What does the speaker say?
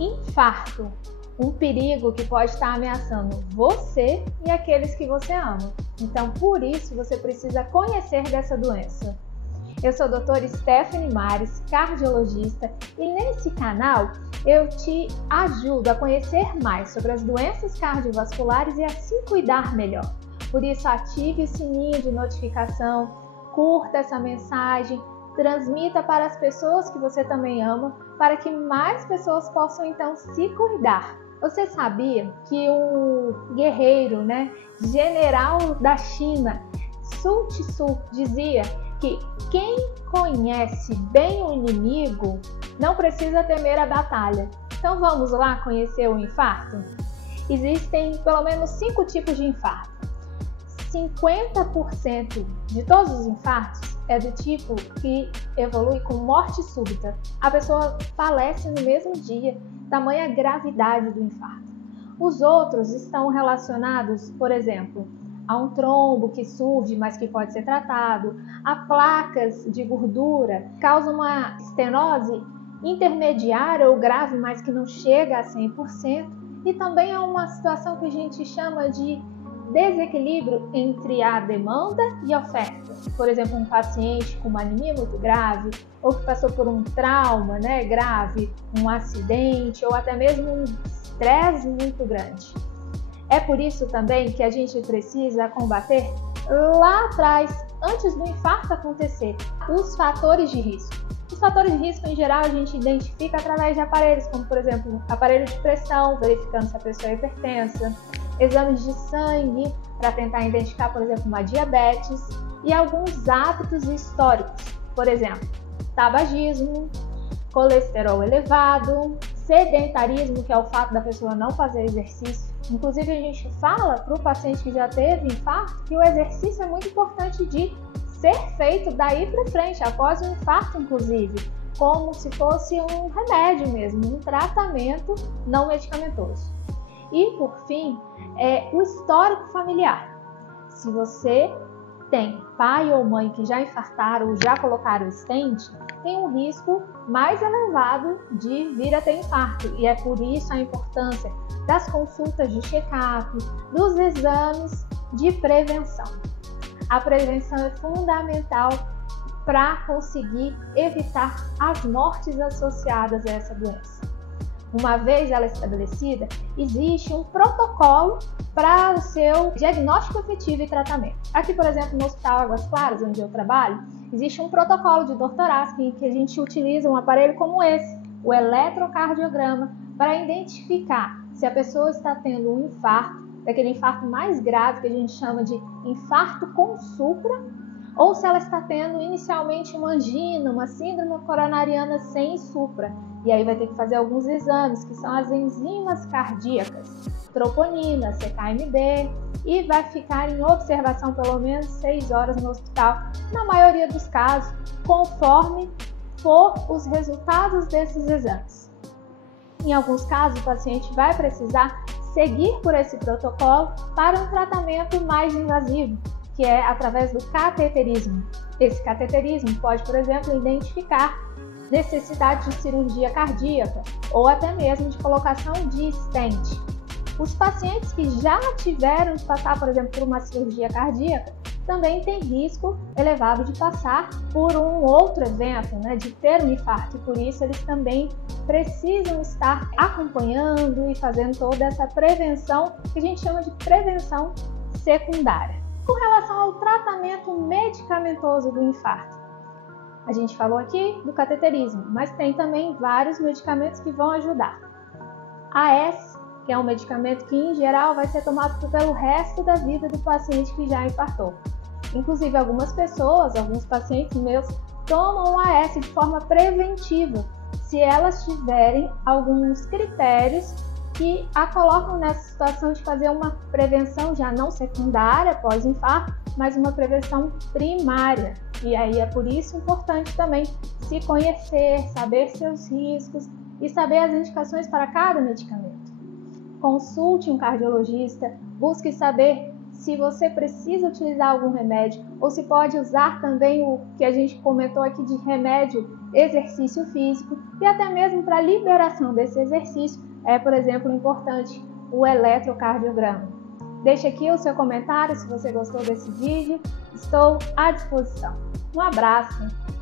Infarto, um perigo que pode estar ameaçando você e aqueles que você ama. Então, por isso, você precisa conhecer dessa doença. Eu sou a doutora Stephanie Mares, cardiologista, e nesse canal eu te ajudo a conhecer mais sobre as doenças cardiovasculares e a se cuidar melhor. Por isso, ative o sininho de notificação, curta essa mensagem, transmita para as pessoas que você também ama, para que mais pessoas possam então se cuidar. Você sabia que o guerreiro, general da China, Sun Tzu, dizia que quem conhece bem o inimigo não precisa temer a batalha. Então vamos lá conhecer o infarto? Existem pelo menos 5 tipos de infarto. 50% de todos os infartos é do tipo que evolui com morte súbita. A pessoa falece no mesmo dia, tamanha gravidade do infarto. Os outros estão relacionados, por exemplo, a um trombo que surge, mas que pode ser tratado, a placas de gordura, causa uma estenose intermediária ou grave, mas que não chega a 100%, e também há uma situação que a gente chama de desequilíbrio entre a demanda e a oferta. Por exemplo, um paciente com uma anemia muito grave, ou que passou por um trauma grave, um acidente, ou até mesmo um estresse muito grande. É por isso também que a gente precisa combater lá atrás, antes do infarto acontecer, os fatores de risco. Os fatores de risco, em geral, a gente identifica através de aparelhos, como, por exemplo, aparelho de pressão, verificando se a pessoa é hipertensa, exames de sangue, para tentar identificar, por exemplo, uma diabetes, e alguns hábitos históricos, por exemplo, tabagismo, colesterol elevado, sedentarismo, que é o fato da pessoa não fazer exercício. Inclusive, a gente fala para o paciente que já teve infarto que o exercício é muito importante de ser feito daí para frente, após o infarto, inclusive, como se fosse um remédio mesmo, um tratamento não medicamentoso. E, por fim, o histórico familiar. Se você tem pai ou mãe que já infartaram ou já colocaram stent, tem um risco mais elevado de vir a ter infarto. E é por isso a importância das consultas de check-up, dos exames de prevenção. A prevenção é fundamental para conseguir evitar as mortes associadas a essa doença. Uma vez ela estabelecida, existe um protocolo para o seu diagnóstico efetivo e tratamento. Aqui, por exemplo, no Hospital Águas Claras, onde eu trabalho, existe um protocolo de dor torácica em que a gente utiliza um aparelho como esse, o eletrocardiograma, para identificar se a pessoa está tendo um infarto, daquele infarto mais grave que a gente chama de infarto com supra, ou se ela está tendo inicialmente uma angina, uma síndrome coronariana sem supra. E aí vai ter que fazer alguns exames, que são as enzimas cardíacas, troponina, CKMB, e vai ficar em observação pelo menos 6 horas no hospital, na maioria dos casos, conforme for os resultados desses exames. Em alguns casos, o paciente vai precisar seguir por esse protocolo para um tratamento mais invasivo, que é através do cateterismo. Esse cateterismo pode, por exemplo, identificar necessidade de cirurgia cardíaca ou até mesmo de colocação de stent. Os pacientes que já tiveram de passar, por exemplo, por uma cirurgia cardíaca, também têm risco elevado de passar por um outro evento, de ter um infarto, e por isso eles também precisam estar acompanhando e fazendo toda essa prevenção, que a gente chama de prevenção secundária. Com relação ao tratamento medicamentoso do infarto, a gente falou aqui do cateterismo, mas tem também vários medicamentos que vão ajudar. AS, que é um medicamento que em geral vai ser tomado pelo resto da vida do paciente que já infartou. Inclusive algumas pessoas, alguns pacientes meus, tomam o AS de forma preventiva, se elas tiverem alguns critérios que a colocam nessa situação de fazer uma prevenção já não secundária pós-infarto, mas uma prevenção primária. E aí é por isso importante também se conhecer, saber seus riscos e saber as indicações para cada medicamento. Consulte um cardiologista, busque saber se você precisa utilizar algum remédio ou se pode usar também o que a gente comentou aqui de remédio exercício físico e até mesmo para a liberação desse exercício é, por exemplo, importante o eletrocardiograma. Deixe aqui o seu comentário se você gostou desse vídeo, estou à disposição. Um abraço!